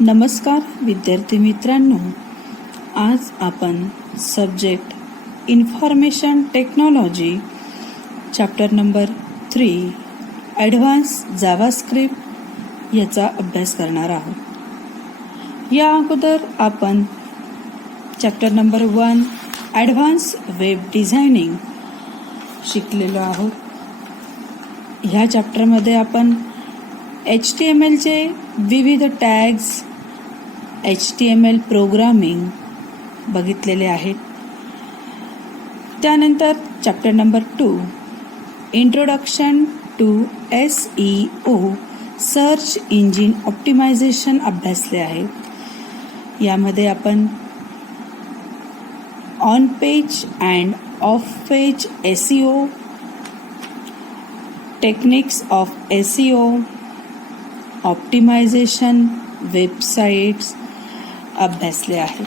नमस्कार विद्यार्थी मित्रांनो, आज आपण subject information technology chapter number 3 advance JavaScript याचा अभ्यास करणार आहोत. या अगोदर आपण chapter number 1 advance web designing शिकलेलो आहोत. ह्या चॅप्टरमध्ये आपण HTMLचे विविध टॅग्स, HTML प्रोग्रामिंग बघितलेले आहेत. त्यानंतर chapter number 2 introduction to SEO search engine optimisation अभ्यासले आहे. यामध्ये आपण on page and off page SEO, techniques of SEO, optimisation websites अभ्यासले आहेत.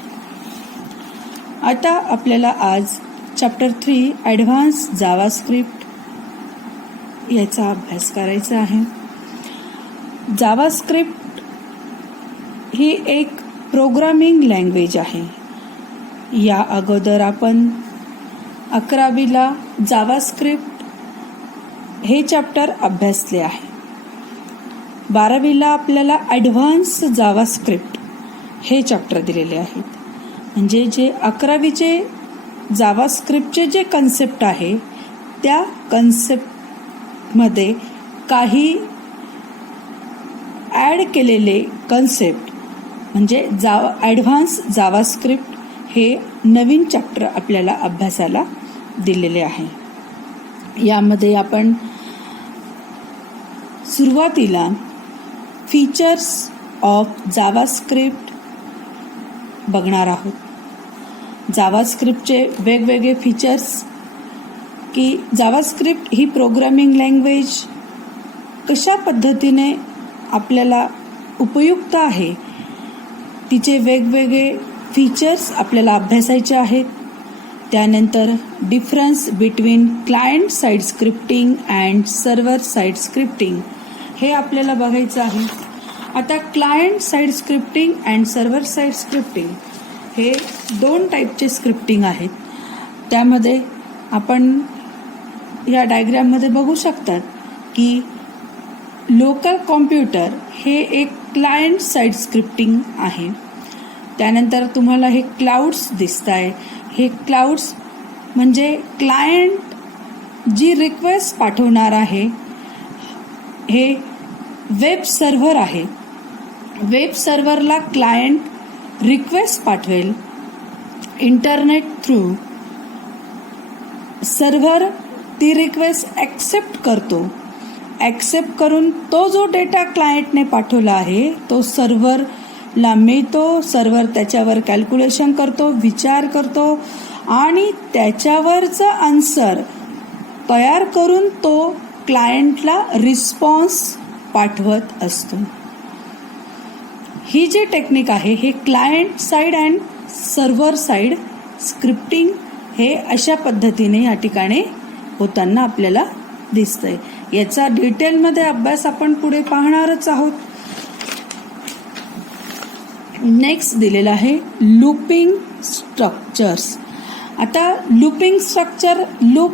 आता आपल्याला आज चॅप्टर 3 ॲडव्हान्स जावास्क्रिप्ट याचा अभ्यास करायचा आहे. जावास्क्रिप्ट ही एक प्रोग्रामिंग लँग्वेज आहे. या अगोदर आपण 11वीला जावास्क्रिप्ट हे चॅप्टर अभ्यासले आहे. 12वीला आपल्याला ॲडव्हान्स जावास्क्रिप्ट हे चॅप्टर दिलेले आहेत. म्हणजे जे 11वीचे जावास्क्रिप्टचे जे कन्सेप्ट आहे त्या कन्सेप्टमध्ये काही ॲड केलेले कन्सेप्ट म्हणजे ॲडव्हान्स जावास्क्रिप्ट हे नवीन चॅप्टर आपल्याला अभ्यासाला दिलेले आहे. यामध्ये आपण सुरुवातीला फीचर्स ऑफ जावास्क्रिप्ट बघणार आहोत. जावास्क्रिप्टचे वेगवेगळे फीचर्स की जावास्क्रिप्ट ही प्रोग्रामिंग लँग्वेज कशा पद्धतीने आपल्याला उपयुक्त आहे, तिचे वेगवेगळे फीचर्स आपल्याला अभ्यासायचे आहेत. त्यानंतर difference between client side scripting and server side scripting हे आपल्याला बघायचं आहे. आता client side scripting and server side scripting हे 2 टाईपचे स्क्रिप्टिंग आहेत. त्यामध्ये आपण या डायग्राममध्ये बघू शकतात की लोकल कॉम्प्युटर हे एक क्लायंट साईड स्क्रिप्टिंग आहे. त्यानंतर तुम्हाला हे क्लाउड्स दिसत आहे. हे क्लाउड्स म्हणजे क्लायंट जी रिक्वेस्ट पाठवणार आहे हे वेब सर्व्हर आहे. वेब सर्व्हरला क्लायंट रिक्वेस्ट पाठवेल इंटरनेट थ्रू. सर्व्हर ती रिक्वेस्ट ॲक्सेप्ट करतो. ॲक्सेप्ट करून तो जो डेटा क्लायंटने पाठवला आहे तो सर्व्हरला मिळतो. सर्व्हर त्याच्यावर कॅल्क्युलेशन करतो, विचार करतो आणि त्याच्यावरचं आन्सर तयार करून तो क्लायंटला रिस्पॉन्स पाठवत असतो. ही जी टेक्निक आहे हे client side and server side scripting हे अशा पद्धतीने या ठिकाणी होताना आपल्याला दिसतंय. याचा डिटेलमध्ये अभ्यास आपण पुढे पाहणारच आहोत. नेक्स्ट दिलेला आहे लूपिंग स्ट्रक्चर्स. आता लूपिंग लूप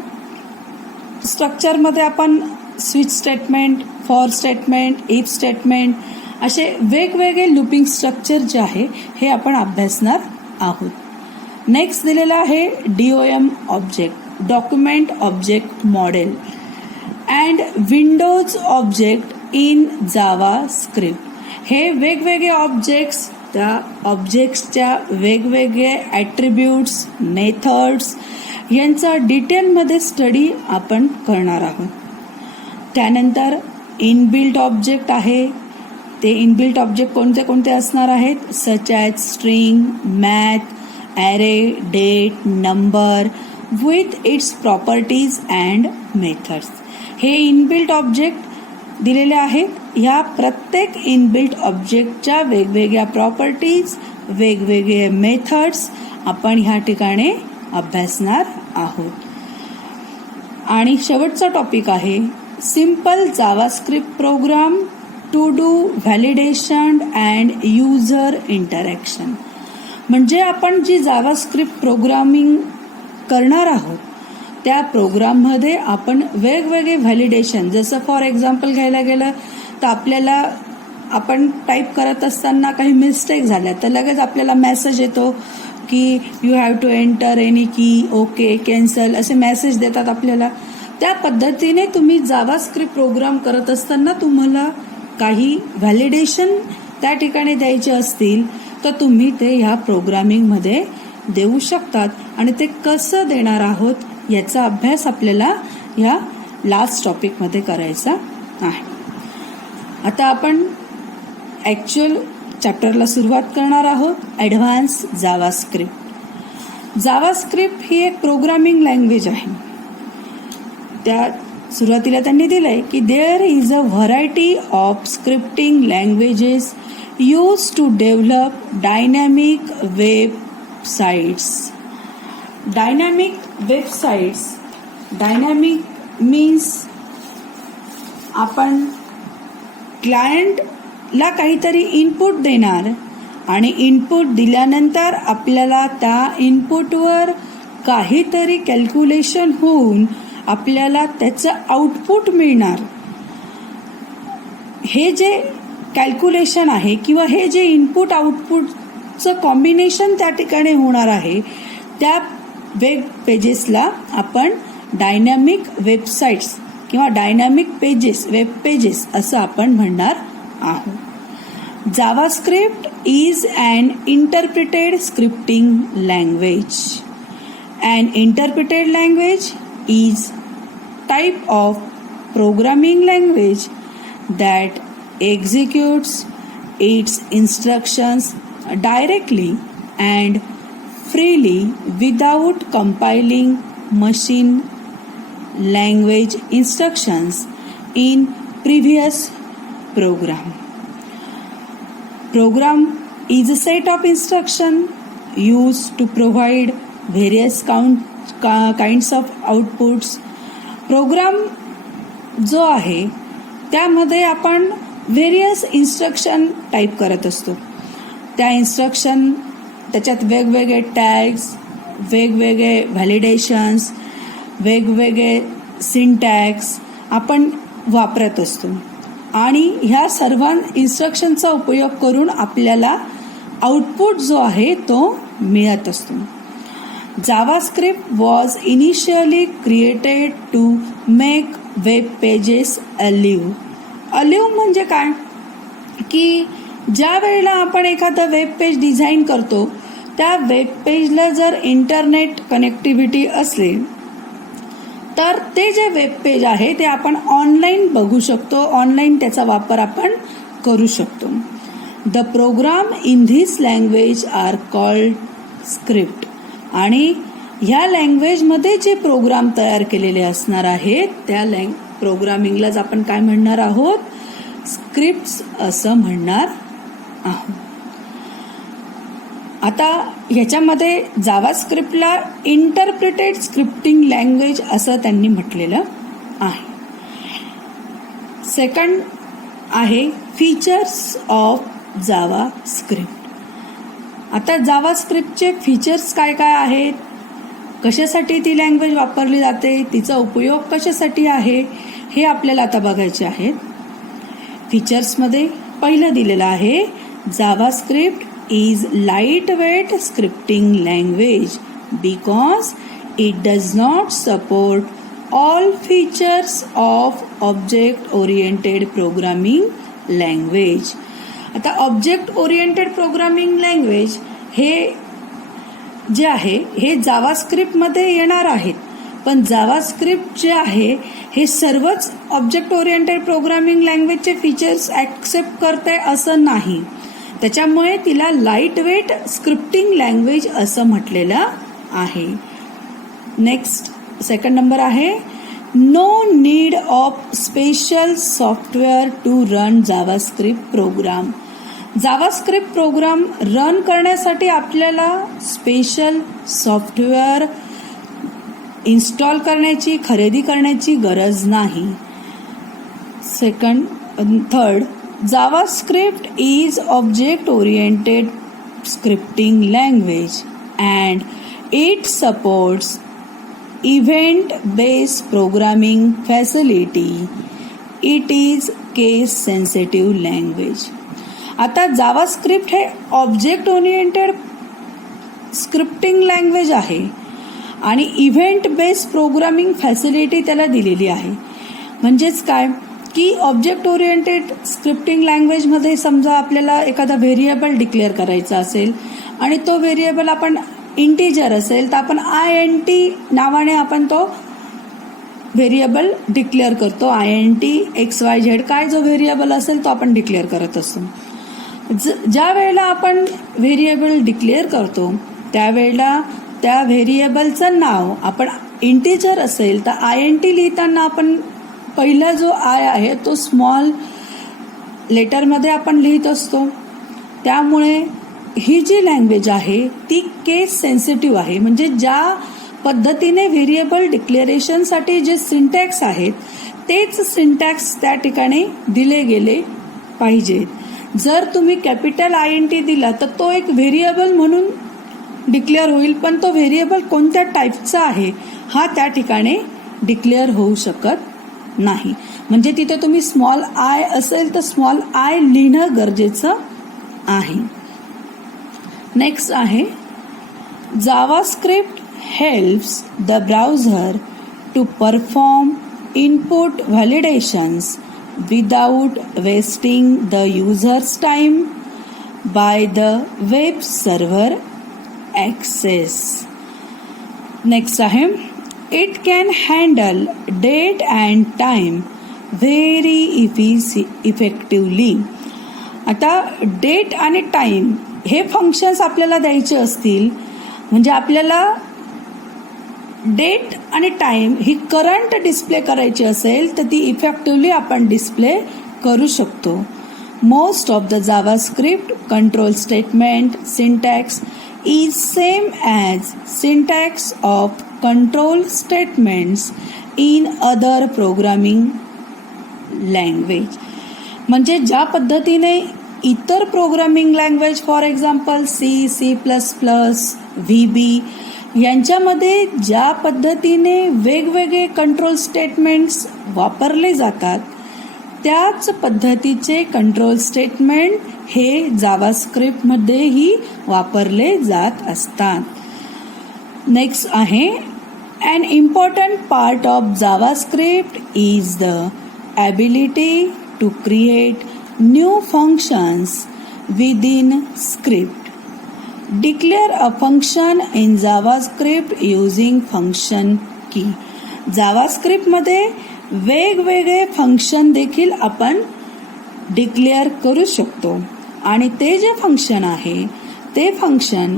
स्ट्रक्चरमध्ये आपण switch statement, for statement, if statement असे वेगवेगळे लूपिंग स्ट्रक्चर जे आहे हे आपण अभ्यासणार आहोत. नेक्स्ट दिलेला आहे DOM object, document object model and Windows object in JavaScript. हे वेगवेगळे ऑब्जेक्ट्स, त्या ऑब्जेक्ट्सच्या वेगवेगळे ॲट्रिब्यूट्स, मेथड्स यांचा डिटेलमध्ये स्टडी आपण करणार आहोत. त्यानंतर इनबिल्ट ऑब्जेक्ट आहे. ते इनबिल्ट ऑब्जेक्ट कोणते कोणते असणार आहेत, such as string, math, array, date, number with its properties and methods. हे इनबिल्ट ऑब्जेक्ट दिलेले आहेत. ह्या प्रत्येक इनबिल्ट ऑब्जेक्टच्या वेगवेगळ्या प्रॉपर्टीज, वेगवेगळे मेथड्स आपण ह्या ठिकाणी अभ्यासणार आहोत. आणि शेवटचा टॉपिक आहे simple JavaScript program to do validation and user interaction. म्हणजे आपण जी जावास्क्रिप्ट प्रोग्रामिंग करणार आहोत त्या प्रोग्राममध्ये आपण वेगवेगळे व्हॅलिडेशन, जसं फॉर एक्झाम्पल घ्यायला गेलं तर आपल्याला आपण टाईप करत असताना काही मिस्टेक झाल्या तर लगेच आपल्याला मेसेज येतो की you have to enter any key, okay, cancel असे मेसेज देतात आपल्याला. त्या पद्धतीने तुम्ही जावास्क्रिप्ट प्रोग्राम करत असताना तुम्हाला काही व्हॅलिडेशन त्या ठिकाणी द्यायचे असतील तर तुम्ही ते ह्या प्रोग्रामिंगमध्ये देऊ शकतात. आणि ते कसं देणार आहोत याचा अभ्यास आपल्याला या लास्ट टॉपिकमध्ये करायचा आहे. आता आपण ॲक्च्युअल चॅप्टरला सुरुवात करणार आहोत. Advance JavaScript. जावास्क्रिप्ट ही एक प्रोग्रामिंग लँग्वेज आहे. त्या सुरुवातीला त्यांनी दिलंय की there is a variety of scripting languages use to develop dynamic websites. Dynamic websites, dynamic means आपण क्लायंटला काहीतरी इनपुट देणार आणि इनपुट दिल्यानंतर आपल्याला त्या इनपुटवर काहीतरी कॅल्क्युलेशन होऊन आपल्याला त्याचं आउटपुट मिळणार. हे जे कॅल्क्युलेशन आहे किंवा हे जे इनपुट आउटपुटचं कॉम्बिनेशन त्या ठिकाणी होणार आहे त्या वेब पेजेसला आपण डायनॅमिक वेबसाइट्स किंवा डायनॅमिक पेजेस, वेब पेजेस असं आपण म्हणणार आहोत. JavaScript is an interpreted scripting language. An interpreted language is type of programming language that executes its instructions directly and freely without compiling machine language instructions in previous program. Program is a set of instructions used to provide various kinds of outputs. Program जो आहे त्यामध्ये आपण various instruction type करत असतो. त्या instruction त्याच्यात वेगवेगळे tags, वेगवेगळे व्हॅलिडेशन्स, वेगवेगळे सिंटॅक्स आपण वापरत असतो आणि ह्या सर्व इन्स्ट्रक्शनचा उपयोग करून आपल्याला आउटपुट जो आहे तो मिळत असतो. JavaScript was initially created to make web pages alive. Alive म्हणजे काय की ज्या वेळेला आपण एखादं वेब पेज डिझाईन करतो त्या वेब पेजला जर इंटरनेट कनेक्टिव्हिटी असेल तर ते जे वेब पेज आहे ते आपण ऑनलाईन बघू शकतो, ऑनलाईन त्याचा वापर आपण करू शकतो. The program in this language are called script. आणि ह्या लँग्वेजमध्ये जे प्रोग्राम तयार केलेले असणार आहेत त्या प्रोग्रामिंगलाच आपण काय म्हणणार आहोत, स्क्रिप्ट्स असं म्हणणार आहोत. आता ह्याच्यामध्ये जावास्क्रिप्टला इंटरप्रिटेड स्क्रिप्टिंग लँग्वेज असं त्यांनी म्हटलेलं आहे. सेकंड आहे फीचर्स ऑफ जावास्क्रिप्ट. आता जावास्क्रिप्टचे फीचर्स काय काय आहेत, कशासाठी ती लँग्वेज वापरली जाते, तिचा उपयोग कशासाठी आहे हे आपल्याला आता बघायचे आहेत. फीचर्समध्ये पहिलं दिलेलं आहे JavaScript is lightweight scripting language because it does not support all features of object oriented programming language. आता ऑब्जेक्ट ओरिएंटेड प्रोग्रामिंग लँग्वेज हे जे आहे हे जावास्क्रिप्टमध्ये येणार आहेत, पण जावास्क्रिप्ट जे आहे हे सर्वच ऑब्जेक्ट ओरिएंटेड प्रोग्रामिंग लँग्वेजचे फीचर्स ॲक्सेप्ट करते असं नाही. त्याच्यामुळे तिला लाईट वेट स्क्रिप्टिंग लँग्वेज असं म्हटलेलं आहे. नेक्स्ट सेकंड नंबर आहे no need of special software to run JavaScript program. JavaScript program run करण्यासाठी आपल्याला स्पेशल सॉफ्टवेअर इन्स्टॉल करण्याची, खरेदी करण्याची गरज नाही. Third JavaScript is object-oriented scripting language and it supports event-based programming facility. It is case-sensitive language. आता JavaScript हे object-oriented scripting language आहे आणि इव्हेंट बेस्ड प्रोग्रामिंग फॅसिलिटी त्याला दिलेली आहे. म्हणजेच काय की ऑब्जेक्ट ओरिएंटेड स्क्रिप्टिंग लँग्वेजमध्ये समजा आपल्याला एखादा व्हेरिएबल डिक्लेअर करायचा असेल आणि तो व्हेरिएबल आपण इंटिजर असेल तर आपण INT नावाने आपण तो व्हेरिएबल डिक्लेअर करतो. INT XYZ काय जो व्हेरिएबल असेल तो आपण डिक्लेअर करत असतो. ज्या वेळेला आपण व्हेरिएबल डिक्लेअर करतो त्यावेळेला त्या व्हेरिएबलचं नाव आपण इंटिजर असेल तर INT लिहिताना आपण पहिला जो आय आहे तो स्मॉल लेटरमध्ये आपण लिहित असतो. त्यामुळे ही जी लँग्वेज आहे ती केस सेन्सिटिव्ह आहे. म्हणजे ज्या पद्धतीने व्हेरिएबल डिक्लेरेशनसाठी जे सिंटॅक्स आहेत तेच सिंटॅक्स त्या ठिकाणी दिले गेले पाहिजेत. जर तुम्ही कॅपिटल INT दिला तर तो एक व्हेरिएबल म्हणून डिक्लेअर होईल, पण तो व्हेरिएबल कोणत्या टाईपचा आहे हा त्या ठिकाणी डिक्लेअर होऊ शकत नाही. म्हणजे तिथे तुम्ही स्मॉल आय असेल तर स्मॉल आय लिहिणं गरजेचं आहे. नेक्स्ट आहे JavaScript helps the browser to perform input validations without wasting the user's time by the web server access. Next आहे It can handle date and time very effectively. आता date आणि time हे functions आपल्याला द्यायचे असतील म्हणजे आपल्याला डेट आणि टाइम ही करंट डिस्प्ले करायची असेल तर ती इफेक्टिव्हली आपण डिस्प्ले करू शकतो. Most of the JavaScript control statement syntax is same as syntax of control statements in other programming language. म्हणजे ज्या पद्धतीने इतर programming language for example C++, VB यांच्यामध्ये ज्या पद्धतीने वेगवेगळे कंट्रोल स्टेटमेंट्स वापरले जातात त्याच पद्धतीचे कंट्रोल स्टेटमेंट हे JavaScriptमध्येही वापरले जात असतात. नेक्स्ट आहे An important part of JavaScript is the ability to create new functions within script. Declare a function in JavaScript using function key. JavaScriptमध्ये वेगवेगळे फंक्शन देखील आपण डिक्लेअर करू शकतो आणि ते जे फंक्शन आहे ते फंक्शन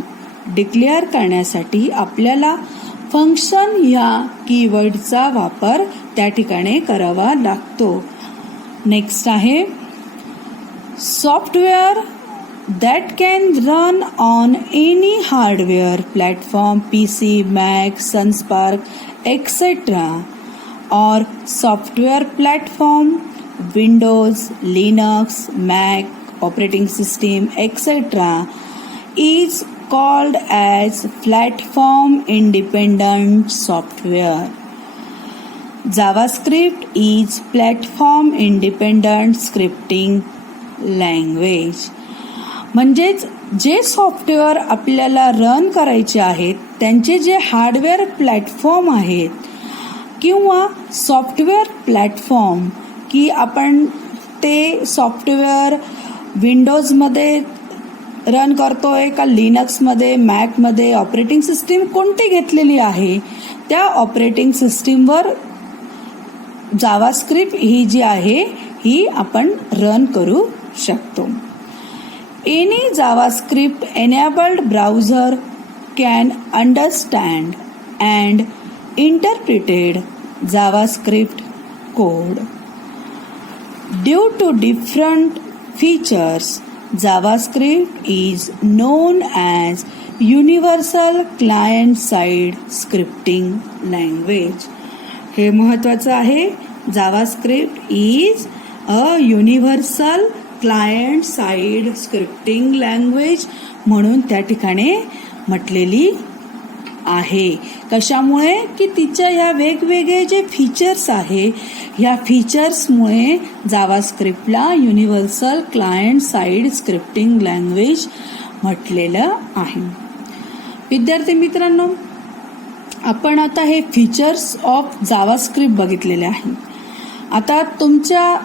डिक्लेअर करण्यासाठी आपल्याला फंक्शन ह्या कीवर्डचा वापर त्या ठिकाणी करावा लागतो. नेक्स्ट आहे software that can run on any hardware platform PC, Mac, SunSpark, etc. or software platform Windows, Linux, Mac, operating system, etc. is called as platform independent software. JavaScript is platform independent scripting language. म्हणजेच जे software आपल्याला run करायचे आहेत त्यांचे जे hardware platform आहेत किंवा software platform की आपण ते सॉफ्टवेअर विंडोजमध्ये रन करतोय का लिनक्समध्ये, मॅकमध्ये, ऑपरेटिंग सिस्टीम कोणती घेतलेली आहे त्या ऑपरेटिंग सिस्टीमवर JavaScript ही जी आहे ही आपण रन करू शकतो. Any JavaScript enabled browser can understand and interpret JavaScript code. Due to different features, JavaScript is known as Universal Client-Side Scripting Language. हे महत्त्वाचं आहे. JavaScript is a universal client side scripting language म्हणून त्या ठिकाणी म्हटलेली आहे. कशामुळे की तिच्या ह्या वेगवेगळे जे फीचर्स आहे ह्या फीचर्समुळे जावास्क्रिप्टला universal client side scripting language म्हटलेलं आहे. विद्यार्थी मित्रांनो, आपण आता हे फीचर्स ऑफ जावास्क्रिप्ट बघितलेले आहे. आता तुमच्या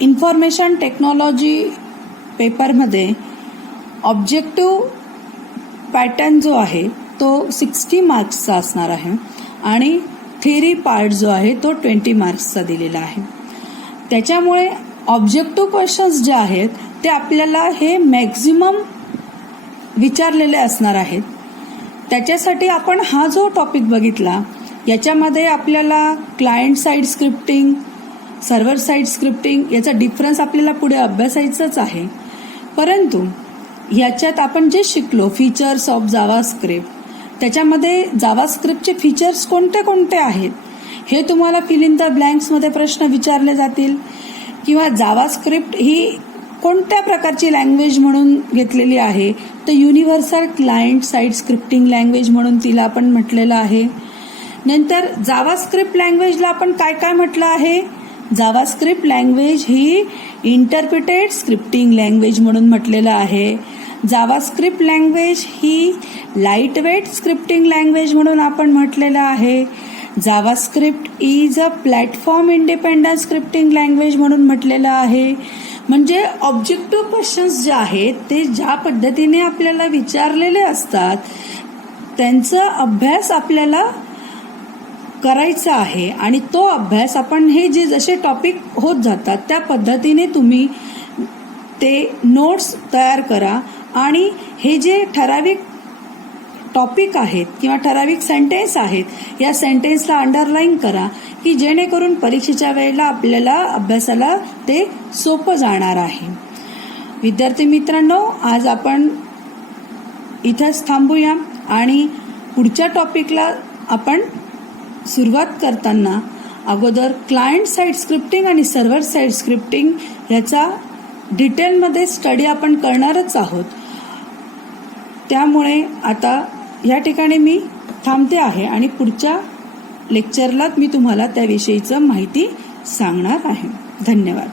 इन्फॉर्मेशन टेक्नॉलॉजी पेपरमध्ये ऑब्जेक्टिव्ह पॅटर्न जो आहे तो 60 मार्क्सचा असणार आहे आणि थेरी पार्ट जो आहे तो 20 मार्क्सचा दिलेला आहे. त्याच्यामुळे ऑब्जेक्टिव्ह क्वेश्चन्स जे आहेत ते आपल्याला हे मॅक्झिमम विचारलेले असणार आहेत. त्याच्यासाठी आपण हा जो टॉपिक बघितला याच्यामध्ये आपल्याला client side scripting server side scripting याचा डिफरन्स आपल्याला पुढे अभ्यासायचंच आहे. परंतु याच्यात आपण जे शिकलो फीचर्स ऑफ जावास्क्रिप्ट त्याच्यामध्ये जावास्क्रिप्टचे फीचर्स कोणते कोणते आहेत हे तुम्हाला फिल इन द ब्लँक्समध्ये प्रश्न विचारले जातील. किंवा जावास्क्रिप्ट ही कोणत्या प्रकारची लँग्वेज म्हणून घेतलेली आहे तर universal client side scripting language म्हणून तिला आपण म्हटलेलं आहे. नंतर जावास्क्रिप्ट लँग्वेजला आपण काय काय म्हटलं आहे, जावास्क्रिप्ट लँग्वेज ही इंटरप्रिटेड स्क्रिप्टिंग लँग्वेज म्हणून म्हटलेलं आहे. जावास्क्रिप्ट लँग्वेज ही लाईट वेट स्क्रिप्टिंग लँग्वेज म्हणून आपण म्हटलेलं आहे. JavaScript is a platform independent scripting language म्हणून म्हटलेलं आहे. म्हणजे ऑब्जेक्टिव्ह क्वेश्चन्स जे आहेत ते ज्या पद्धतीने आपल्याला विचारलेले असतात त्यांचा अभ्यास आपल्याला करायचा आहे आणि तो अभ्यास आपण हे जे जसे टॉपिक होत जातात त्या पद्धतीने तुम्ही ते नोट्स तयार करा आणि हे जे ठराविक टॉपिक आहेत किंवा ठराविक सेंटेन्स आहेत या सेंटेन्सला अंडरलाईन करा की जेणेकरून परीक्षेच्या वेळेला आपल्याला अभ्यासाला ते सोपं जाणार आहे. विद्यार्थी मित्रांनो, आज आपण इथंच थांबूया आणि पुढच्या टॉपिकला आपण सुरुवात करताना अगोदर क्लायंट साइड स्क्रिप्टिंग आणि सर्व्हर साइड स्क्रिप्टिंग याचा डिटेलमध्ये स्टडी आपण करणारच आहोत. त्यामुळे आता या ठिकाणी मी थांबते आहे आणि पुढच्या लेक्चरला मी तुम्हाला त्याविषयीचं माहिती सांगणार आहे. धन्यवाद.